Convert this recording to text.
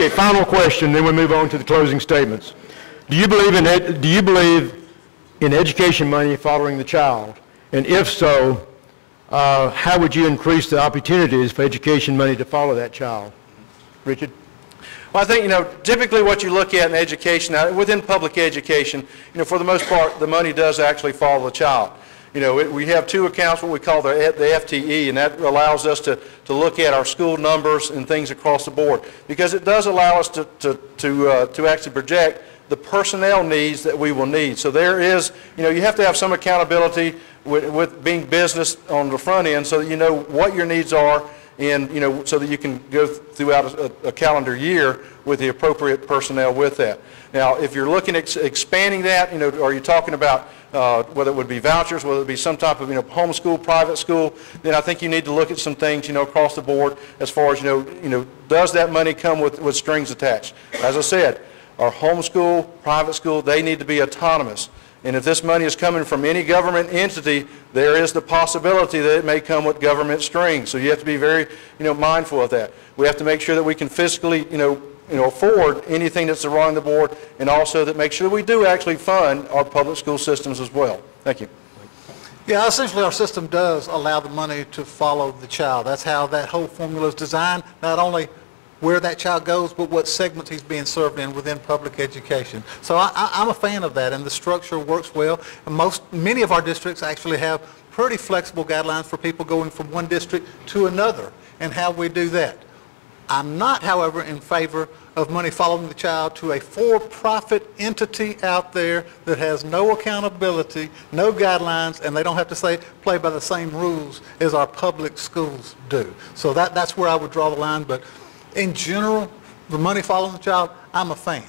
Okay, final question, then we move on to the closing statements. Do you believe in education money following the child? And if so, how would you increase the opportunities for education money to follow that child? Richard? Well, I think, typically what you look at in education, within public education, for the most part, the money does actually follow the child. We have two accounts, what we call the FTE, and that allows us to look at our school numbers and things across the board, because it does allow us to actually project the personnel needs that we will need. So there is, you have to have some accountability with being business on the front end so that you know what your needs are, and so that you can go throughout a calendar year with the appropriate personnel with that. Now, if you're looking at expanding that, are you talking about whether it would be vouchers, whether it be some type of homeschool, private school, then I think you need to look at some things across the board as far as does that money come with strings attached? As I said, our homeschool, private school, they need to be autonomous. And if this money is coming from any government entity, there is the possibility that it may come with government strings. So you have to be very, mindful of that. We have to make sure that we can fiscally, afford anything that's around the board, and also that make sure that we do actually fund our public school systems as well. Thank you. Yeah, essentially our system does allow the money to follow the child. That's how that whole formula is designed, not only where that child goes, but what segments he's being served in within public education. So I'm a fan of that, and the structure works well. And many of our districts actually have pretty flexible guidelines for people going from one district to another and how we do that. I'm not, however, in favor of money following the child to a for-profit entity out there that has no accountability, no guidelines, and they don't have to play by the same rules as our public schools do. So that's where I would draw the line. But in general, the money following the child, I'm a fan.